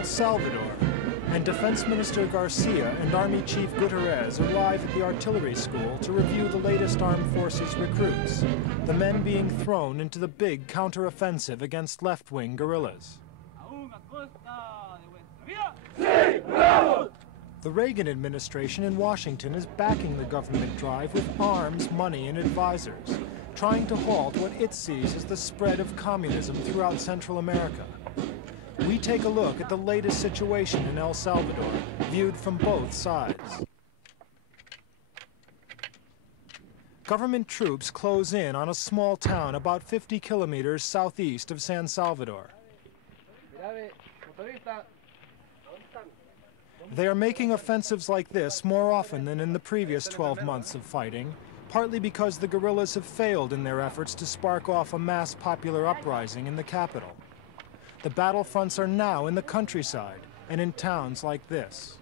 El Salvador, and Defense Minister Garcia and Army Chief Guterres arrive at the artillery school to review the latest armed forces recruits, the men being thrown into the big counter-offensive against left-wing guerrillas. The Reagan administration in Washington is backing the government drive with arms, money, and advisors, trying to halt what it sees as the spread of communism throughout Central America. We take a look at the latest situation in El Salvador, viewed from both sides. Government troops close in on a small town about 50 kilometers southeast of San Salvador. They are making offensives like this more often than in the previous 12 months of fighting, partly because the guerrillas have failed in their efforts to spark off a mass popular uprising in the capital. The battlefronts are now in the countryside and in towns like this.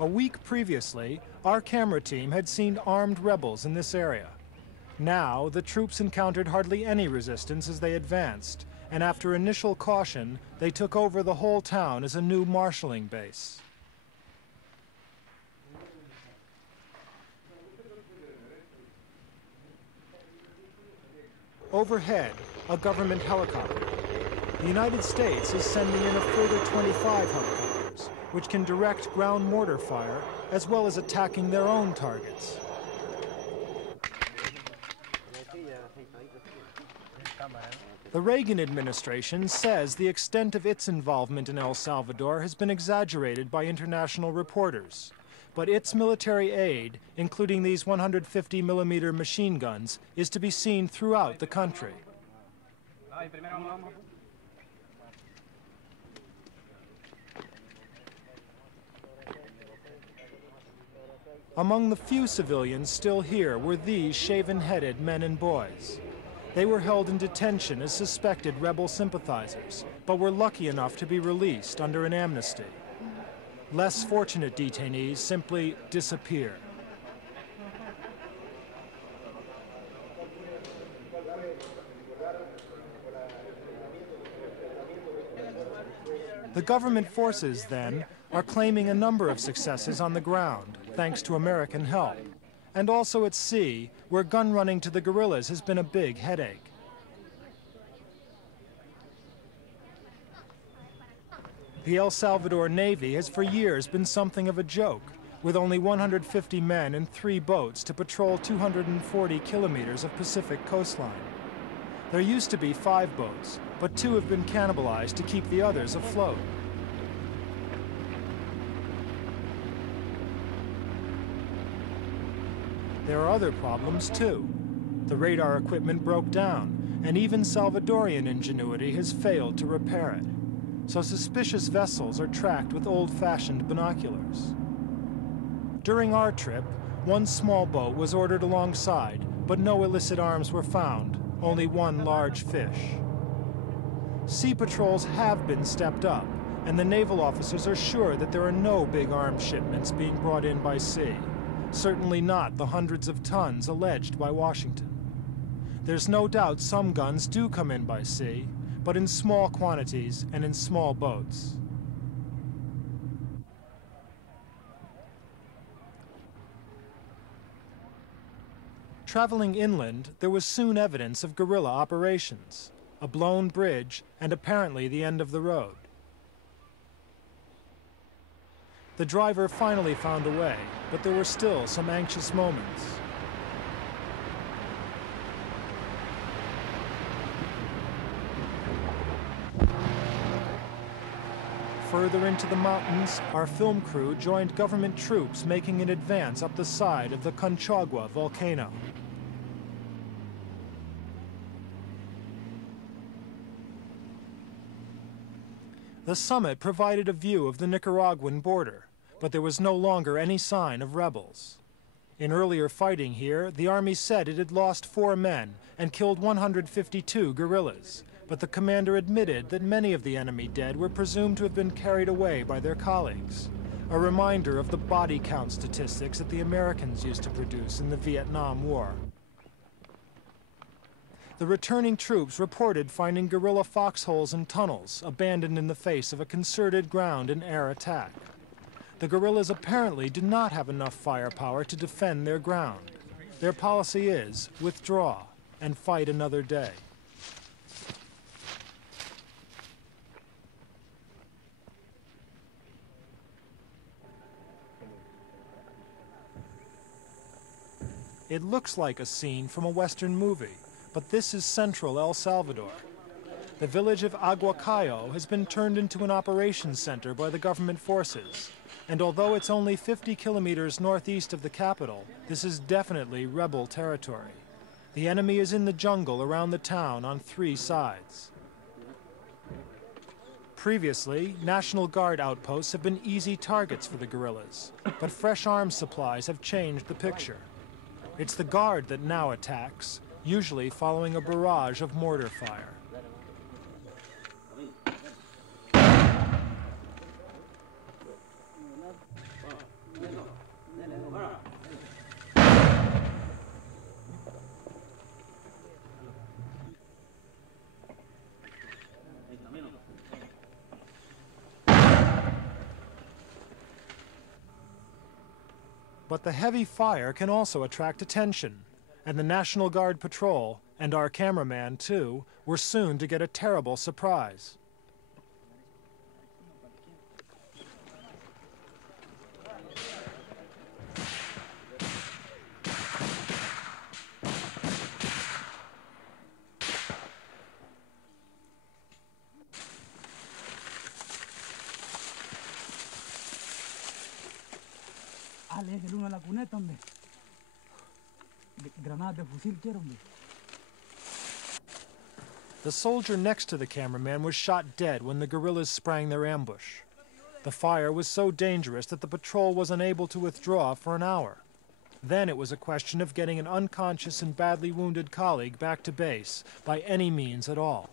A week previously, our camera team had seen armed rebels in this area. Now, the troops encountered hardly any resistance as they advanced, and after initial caution, they took over the whole town as a new marshalling base. Overhead, a government helicopter. The United States is sending in a further 25 helicopters, which can direct ground mortar fire, as well as attacking their own targets. The Reagan administration says the extent of its involvement in El Salvador has been exaggerated by international reporters, but its military aid, including these 150mm machine guns, is to be seen throughout the country. Among the few civilians still here were these shaven-headed men and boys. They were held in detention as suspected rebel sympathizers, but were lucky enough to be released under an amnesty. Less fortunate detainees simply disappear. The government forces, then, are claiming a number of successes on the ground, thanks to American help, and also at sea, where gun running to the guerrillas has been a big headache. The El Salvador Navy has for years been something of a joke, with only 150 men and 3 boats to patrol 240 kilometers of Pacific coastline. There used to be 5 boats, but 2 have been cannibalized to keep the others afloat. There are other problems, too. The radar equipment broke down, and even Salvadorian ingenuity has failed to repair it. So suspicious vessels are tracked with old-fashioned binoculars. During our trip, one small boat was ordered alongside, but no illicit arms were found, only 1 large fish. Sea patrols have been stepped up, and the naval officers are sure that there are no big arms shipments being brought in by sea. Certainly not the hundreds of tons alleged by Washington. There's no doubt some guns do come in by sea, but in small quantities and in small boats. Traveling inland, there was soon evidence of guerrilla operations, a blown bridge, and apparently the end of the road. The driver finally found a way, but there were still some anxious moments. Further into the mountains, our film crew joined government troops making an advance up the side of the Conchagua volcano. The summit provided a view of the Nicaraguan border, but there was no longer any sign of rebels. In earlier fighting here, the army said it had lost 4 men and killed 152 guerrillas, but the commander admitted that many of the enemy dead were presumed to have been carried away by their colleagues, a reminder of the body count statistics that the Americans used to produce in the Vietnam War. The returning troops reported finding guerrilla foxholes and tunnels abandoned in the face of a concerted ground and air attack. The guerrillas apparently do not have enough firepower to defend their ground. Their policy is withdraw and fight another day. It looks like a scene from a Western movie, but this is central El Salvador. The village of Aguacayo has been turned into an operations center by the government forces. And although it's only 50 kilometers northeast of the capital, this is definitely rebel territory. The enemy is in the jungle around the town on 3 sides. Previously, National Guard outposts have been easy targets for the guerrillas, but fresh arms supplies have changed the picture. It's the Guard that now attacks, usually following a barrage of mortar fire. But the heavy fire can also attract attention, and the National Guard patrol, and our cameraman too, were soon to get a terrible surprise. The soldier next to the cameraman was shot dead when the guerrillas sprang their ambush. The fire was so dangerous that the patrol was unable to withdraw for an hour. Then it was a question of getting an unconscious and badly wounded colleague back to base by any means at all.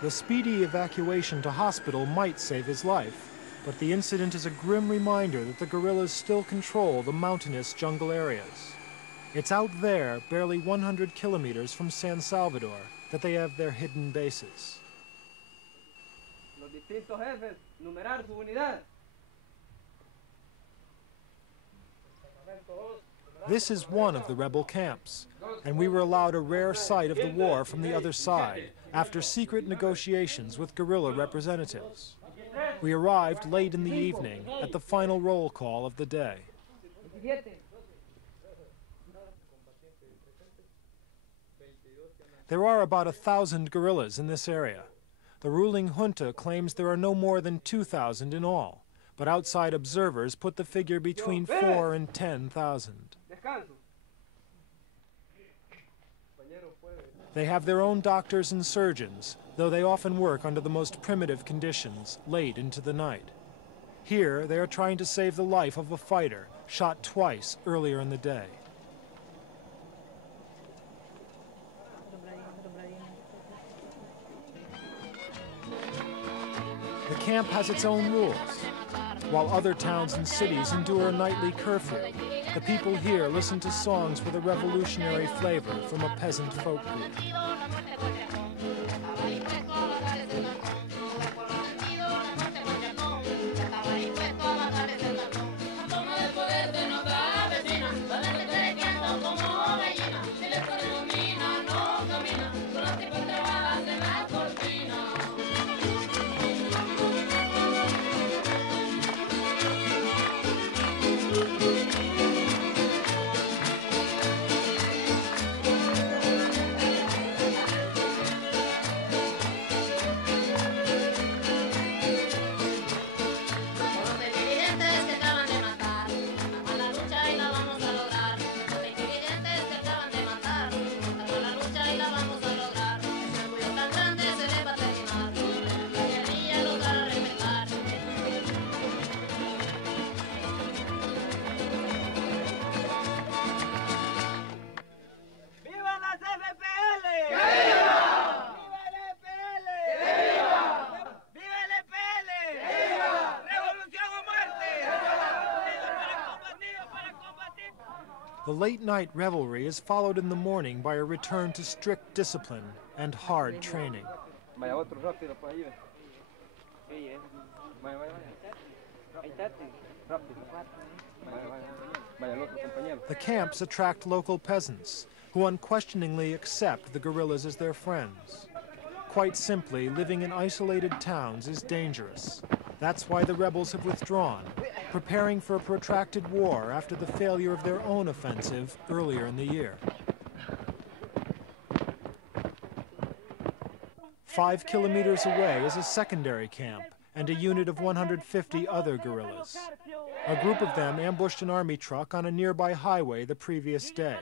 The speedy evacuation to hospital might save his life, but the incident is a grim reminder that the guerrillas still control the mountainous jungle areas. It's out there, barely 100 kilometers from San Salvador, that they have their hidden bases. This is one of the rebel camps, and we were allowed a rare sight of the war from the other side after secret negotiations with guerrilla representatives. We arrived late in the evening at the final roll call of the day. There are about 1,000 guerrillas in this area. The ruling junta claims there are no more than 2,000 in all, but outside observers put the figure between 4,000 and 10,000. They have their own doctors and surgeons, though they often work under the most primitive conditions, late into the night. Here, they are trying to save the life of a fighter, shot twice earlier in the day. The camp has its own rules. While other towns and cities endure a nightly curfew, the people here listen to songs with a revolutionary flavor from a peasant folk group. Como The late-night revelry is followed in the morning by a return to strict discipline and hard training. The camps attract local peasants, who unquestioningly accept the guerrillas as their friends. Quite simply, living in isolated towns is dangerous. That's why the rebels have withdrawn, preparing for a protracted war after the failure of their own offensive earlier in the year. 5 kilometers away is a secondary camp and a unit of 150 other guerrillas. A group of them ambushed an army truck on a nearby highway the previous day.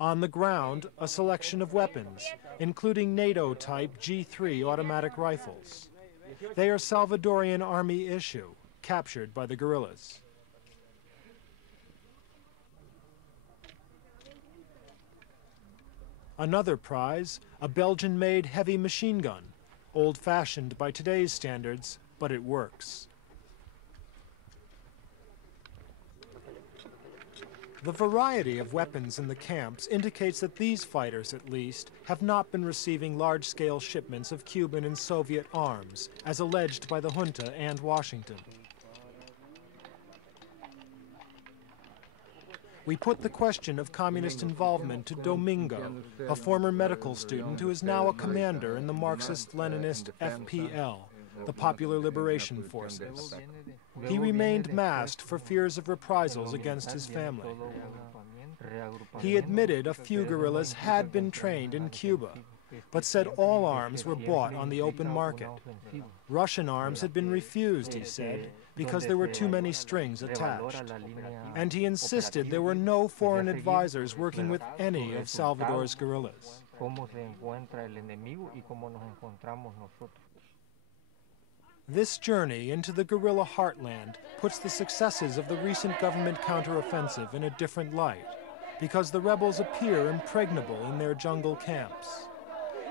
On the ground, a selection of weapons, including NATO-type G3 automatic rifles. They are Salvadorian Army issue, captured by the guerrillas. Another prize, a Belgian-made heavy machine gun, old-fashioned by today's standards, but it works. The variety of weapons in the camps indicates that these fighters, at least, have not been receiving large-scale shipments of Cuban and Soviet arms, as alleged by the junta and Washington. We put the question of communist involvement to Domingo, a former medical student who is now a commander in the Marxist-Leninist FPL, the Popular Liberation Forces. He remained masked for fears of reprisals against his family. He admitted a few guerrillas had been trained in Cuba, but said all arms were bought on the open market. Russian arms had been refused, he said, because there were too many strings attached. And he insisted there were no foreign advisors working with any of Salvador's guerrillas. This journey into the guerrilla heartland puts the successes of the recent government counteroffensive in a different light, because the rebels appear impregnable in their jungle camps.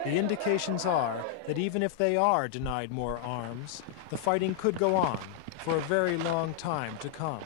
The indications are that even if they are denied more arms, the fighting could go on for a very long time to come.